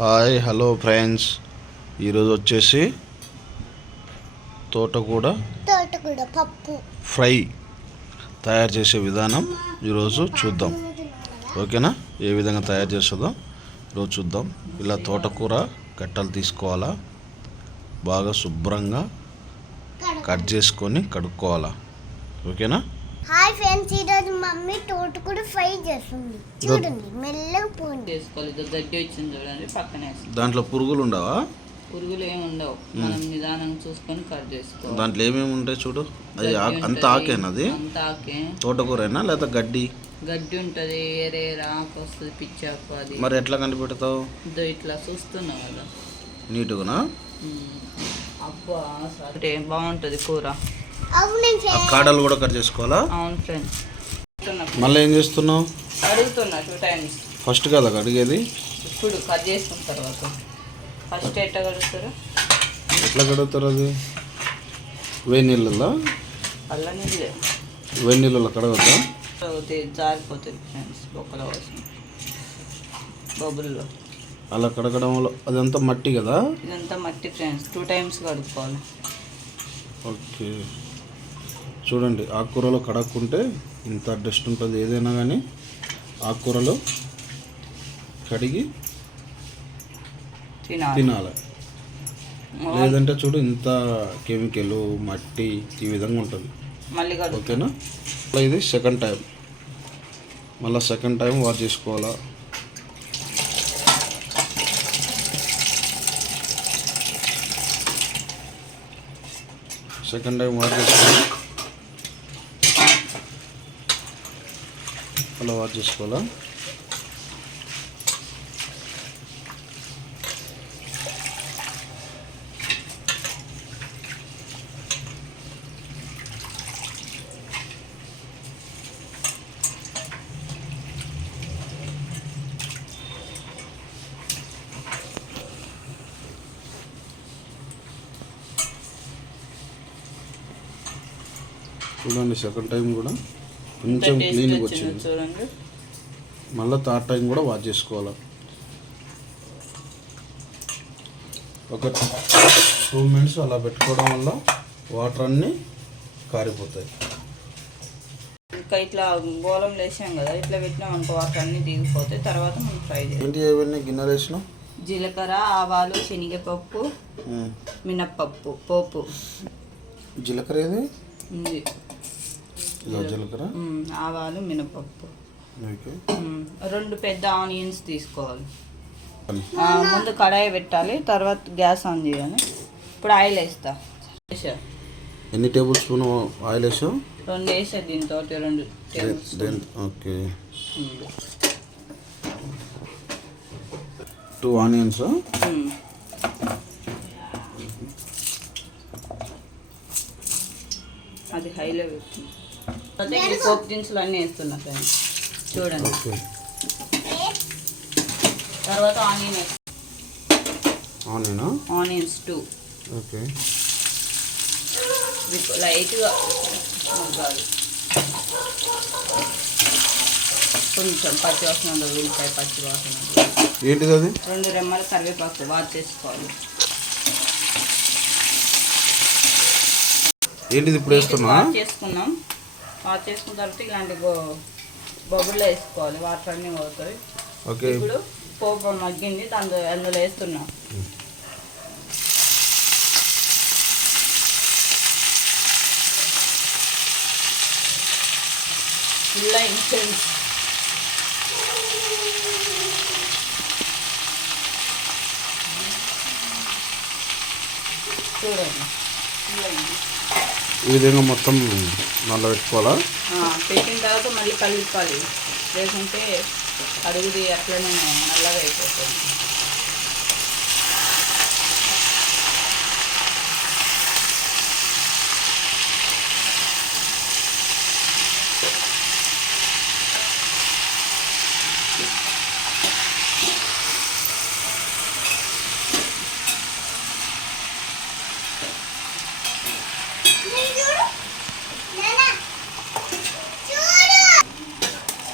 Hi hello friends, ఈరోజు వచ్చేసి తోటకూర పప్పు ఫ్రై తయారు చేసే విధానం ఈరోజు చూద్దాం. ఓకేనా? ఏ విధంగా తయారు చేస్తుందో ఈరోజు చూద్దాం. ఇలా తోటకూర కట్టలు తీసుకోవాలా, బాగా శుభ్రంగా కట్ చేసుకొని కడుక్కోవాలా. ఓకేనా? హాయ్ ఫ్రెండ్స్, ఈరోజు మమ్మీ తోటకూర ఫ్రై చేస్తుంది. చూడండి, మెల్లగా పోండి చేసుకోవాలి. గడ్డి వచ్చింది చూడండి, పక్కనే దాంట్లో పురుగులు ఉండవా? పురుగులు ఏమి ఉండవు. మనం నిదానంగా చూసుకొని కట్ చేసుకోవాలి. దాంట్లో ఏమేమి ఉంటాయి చూడు. అది అంత ఆకేనా? అది అంత ఆకే తోటకూరేనా లేదా గడ్డి? గడ్డి ఉంటుంది, ఏరే ఆకు వస్తుంది, పిచ్చి ఆకు. అది మరి ఎట్లా కనిపెడతావు? ఇట్లా చూస్తున్నాం కదా నీటుగా. అబ్బా సరే, బాగుంటుంది కూర. కాడలు కూడా కట్ చేసుకోవాలా? అవును ఫ్రెండ్స్. మళ్ళీ ఏం చేస్తున్నావు? అడుగుతున్నా 2 times. ఫస్ట్ కదా కడిగేది? ఇప్పుడు కట్ చేసుకున్న తర్వాత ఫస్ట్ ఎట్లా కడుగుతారు? ఎట్లా కడుగుతారు అది? వేడి నీళ్ళల్లో? అల్ల నీళ్ళే. వేడి నీళ్ళలో కడగద్దా? జారిపోతుంది ఫ్రెండ్స్, బొక్కల కోసం బొబ్బుల్లో. అలా కడగడం వల్ల అదంతా మట్టి కదా? ఇదంతా మట్టి ఫ్రెండ్స్, 2 times కడుక్కోవాలి. ఓకే, చూడండి, ఆకుకూరలో కడక్కుంటే ఇంత డస్ట్ ఉంటుంది. ఏదైనా కానీ ఆకుకూరలో కడిగి తినాలి. లేదంటే చూడు, ఇంత కెమికల్ మట్టి ఈ విధంగా ఉంటుంది. మళ్ళీ ఓకేనా? ఇది సెకండ్ టైం, మళ్ళీ సెకండ్ టైం వాష్ చేసుకోవాలా. సెకండ్ టైం వాష్ చేసుకోవాలి, అలా వాష్ చేసుకోవాలా. చూడండి, సెకండ్ టైం కూడా కొంచెం క్లీన్గా వచ్చింది. చూడండి, మళ్ళీ థర్డ్ టైం కూడా వాష్ చేసుకోవాలి. ఒక 2 minutes అలా పెట్టుకోవడం వల్ల వాటర్ అన్నీ కారిపోతాయి. ఇంకా ఇట్లా గోళం వేసాం కదా, ఇట్లా పెట్టినాం అనుకో, వాటర్ అన్నీ దిగిపోతాయి. తర్వాత మనం ఫ్రై చేయాలి. ఏంటి ఇవన్నీ గిన్నెలు వేసినాం? జీలకర్ర, ఆవాలు, శనగపప్పు, మినప్పప్పు పోపు. జీలకర్ర ఏది? ఉంది జీలకర్ర, ఆవాలు, మినపప్పు. 2 పెద్ద ఆనియన్స్ తీసుకోవాలి. ముందు కడాయి పెట్టాలి, తర్వాత గ్యాస్ ఆన్ చేయాలి. ఇప్పుడు ఆయిల్ వేస్తా. ఎన్ని టేబుల్ స్పూన్ ఆయిల్ వేసావు? 2 వేసా, దీంతో 2 టేబుల్ స్పూన్. Okay, 2 onions. అది హైలో పెడుతుంది. ఈ పోపు దినుసులు అన్నీ వేస్తున్నా ఫ్రెండ్స్, చూడండి. తర్వాత ఆనియన్స్ 2. ఓకే, లైట్గా మగ్గాలి. కొంచెం పచ్చివాసన ఉండదు, ఉల్లిపాయ పచ్చివాసన. ఏంటిది అది? 2 రెమ్మలు కరివేపాకు వాష్ చేసుకోవాలి. ఏంటిది ఇప్పుడు వేస్తున్నా? వాష్ చేసుకున్నాం. వాష్ చేసుకున్న తర్వాత ఇలాంటి బొబ్బుల్లో వేసుకోవాలి, వాటర్ అన్నీ పోతాయి. ఓకే, ఇప్పుడు పోపు మగ్గింది, అందులో వేస్తున్నాం. Full incense. చూడండి, ఈ విధంగా మొత్తం నల్ల పెట్టుకోవాలా? పెట్టిన తర్వాత మళ్ళీ కలుపుకోవాలి, లేకుంటే అడుగుది అట్లనే నల్లగా అయిపోతుంది.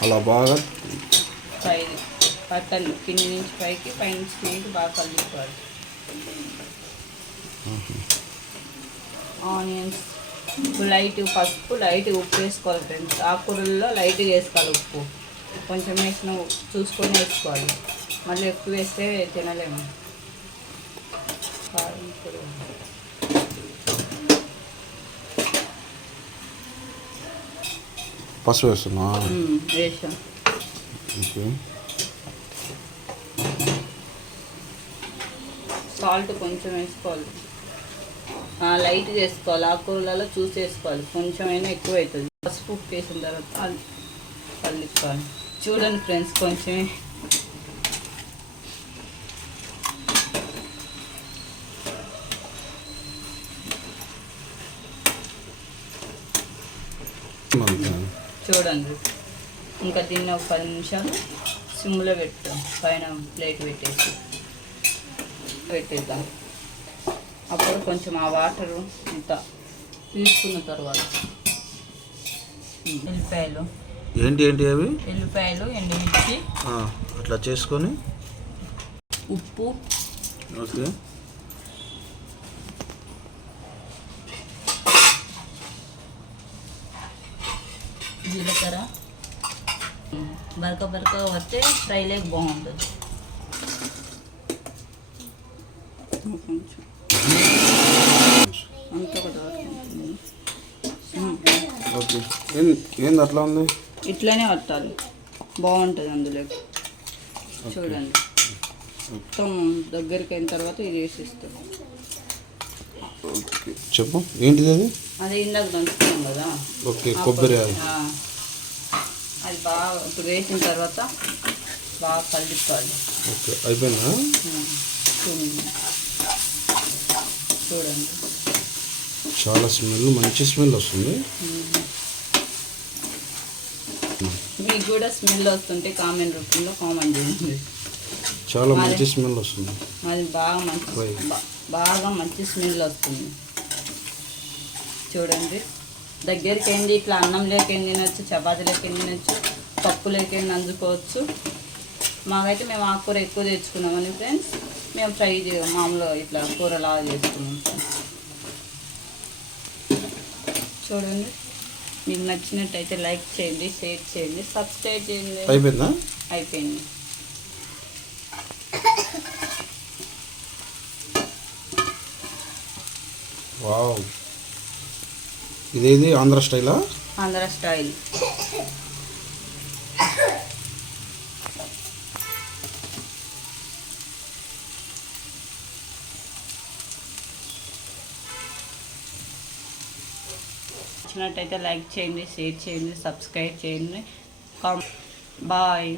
అలా బాగా ఫ్రై పట్టలు కింది నుంచి పైకి పై నుంచి కిందికి బాగా కలుపుకోవాలి. ఆనియన్స్ లైట్ పసుపు లైట్ ఉప్పు వేసుకోవాలి ఫ్రెండ్స్. ఆకుకూరల్లో లైట్గా వేసుకోవాలి ఉప్పు, కొంచెం వేసిన చూసుకొని వేసుకోవాలి. మళ్ళీ ఎక్కువ వేస్తే తినలేము. కారం పొడి పసుపు వేస్తున్నా వేసాం. ఓకే. సాల్ట్ కొంచెం వేసుకోవాలి, లైట్గా వేసుకోవాలి. ఆకుకూరలలో చూసి వేసుకోవాలి, కొంచెం అయినా ఎక్కువ అవుతుంది. పసుపు ఉప్పు వేసిన తర్వాత కలుపుకోవాలి. చూడండి ఫ్రెండ్స్, కొంచెమే చూడండి. ఇంకా దీన్ని ఒక 10 నిమిషాలు సిమ్లో పెడతాం. పైన ప్లేట్ పెట్టేద్దాం. అప్పుడు కొంచెం ఆ వాటరు ఇంత తీసుకున్న తర్వాత ఎల్లిపాయలు ఏంటి ఏంటి అవి? ఎల్లిపాయలు, ఎండుమిర్చి అట్లా చేసుకొని ఉప్పు, ఓకే, జీలకర్ర బరక వస్తే ఫ్రై లేక బాగుంటుంది. కొంచెం అంతా కూడా ఓకే. ఏంది అట్లా ఉంది? ఇట్లనే వట్టాలి, బాగుంటుంది అందులో. చూడండి, మొత్తం దగ్గరికి అయిన తర్వాత ఇది వేసిస్తాం. ఓకే, చెప్పు ఏంటిది అది? అదే ఇందాక దంచుతాం కదా. ఓకే, కొబ్బరి. అది బాగా ఇప్పుడు వేసిన తర్వాత బాగా కలుపుకోవాలి. ఓకే, అయిపోయిందా? చూడండి, చాలా స్మెల్, మంచి స్మెల్ వస్తుంది. మీకు కూడా స్మెల్ వస్తుంటే కామెంట్ రూపంలో కామెంట్ చేయండి. చాలా మంచి స్మెల్ వస్తుంది. అది బాగా మంచి స్మెల్ వస్తుంది. చూడండి, దగ్గరికి ఏంది ఇట్లా అన్నం లేకేం తినచ్చు, చపాతీ లేకేం తినచ్చు, పప్పు లేకేం నంచుకోవచ్చు. మాకైతే మేము ఆకుకూర ఎక్కువ తెచ్చుకున్నామని ఫ్రెండ్స్ మేము ఫ్రై మామూలుగా ఇట్లా కూరలాగా చేసుకున్నాం. చూడండి, మీకు నచ్చినట్టయితే లైక్ చేయండి, షేర్ చేయండి, సబ్స్క్రైబ్ చేయండి. అయిపోయిందా? అయిపోయింది. వావ్, ఇదేది ఆంధ్ర స్టైలా? ఆంధ్ర స్టైల్. నచ్చినట్టయితే లైక్ చేయండి, షేర్ చేయండి, సబ్స్క్రైబ్ చేయండి. బాయ్.